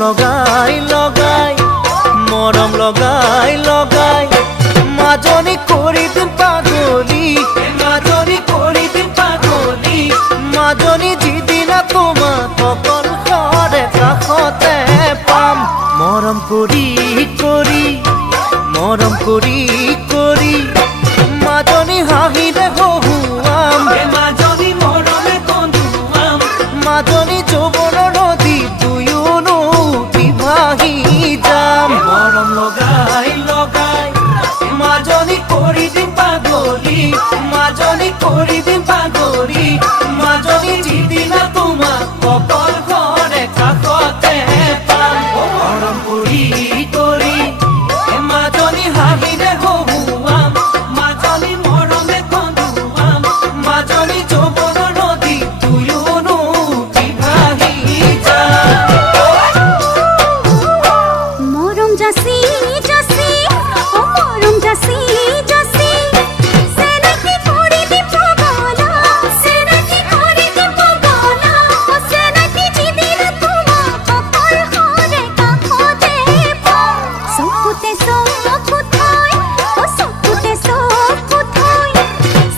লগাই লগাই মৰম লগাই লগাই মাজনী কৰি দিম পাগলী মাজনী কৰি দিম পাগলী মাজনী যিদিনা তোমাক অকল ঘৰে কাষতে পাম মৰম কৰি কৰি মৰম কৰি কৰি মাজনী হাঁহিৰে হহুৱাম মাজনী মৰমে কন্দুৱাম মাজনী যৌৱনৰ নদী দুয়োনো ভাহি যাম মৰম লগাই লগাই মাজনী কৰি দিম পাগলী মাজনী কৰি দিম পাগলী মাজনী যিদিনা তোমাক অকল ঘৰে কাষতে পাম মৰম কৰি কৰি মাজনী হাঁহিৰে হহুৱাম মাজনী মৰমে কন্দুৱাম মাজনী যৌৱনৰ নদী দুয়োনো ভাহি যাম মরম জাসি জাসি ও মরম জাসি জাসি সেনাকি করে দি পাগলা সেনাকি করে দি পাগলা ও সেনাকি জিদিনা তোমা অকল ঘরে কাখতে পাম সকুতে সকুথাই ও সকুতে সকুথাই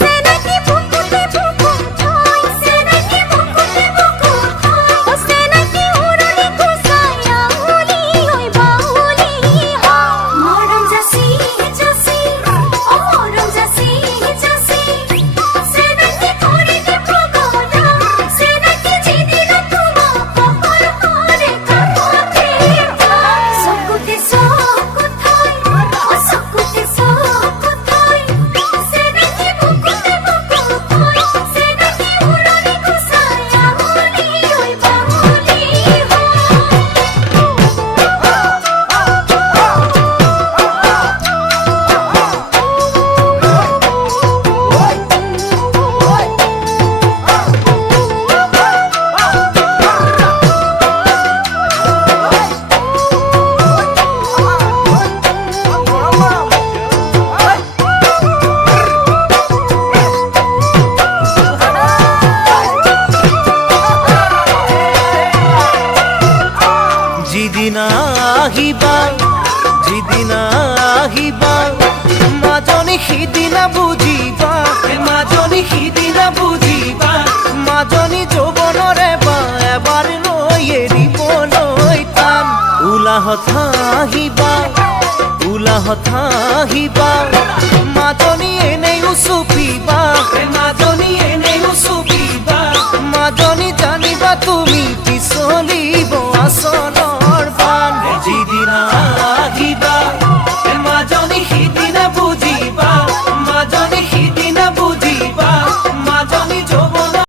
সেনাকি বুকুতে বুকুথাই সেনাকি বুকুতে বুকুথাই ও সেনাকি উড়নি কুসায়া উলি ওই বাউলি হা মরম জাসি জাসি ও মরম জাসি জাসি সেনাকি করে দি পাগলা সেনাকি জিদিনা তোমা অকল ঘরে কাখতে পাম সকুতে সকুথাই ও সকুতে সকুথাই সেনাকি বুকুতে বুকুথাই সেনাকি উড়নি কুসায়া উলি ওই বাউলি হা যিদিনা আহিবা যিদিনা আহিবা মাজনী সিদিনা বুজিবা মাজনী সিদিনা বুজিবা মাজনী যৌৱনৰে বা এবাৰ লৈ এৰিবলৈ টান উলাহত আহিবা উলাহত আহিবা মাজনী এনেই উচুপিবা মাজনী এনেই উচুপিবা মাজনী জানিবা তুমি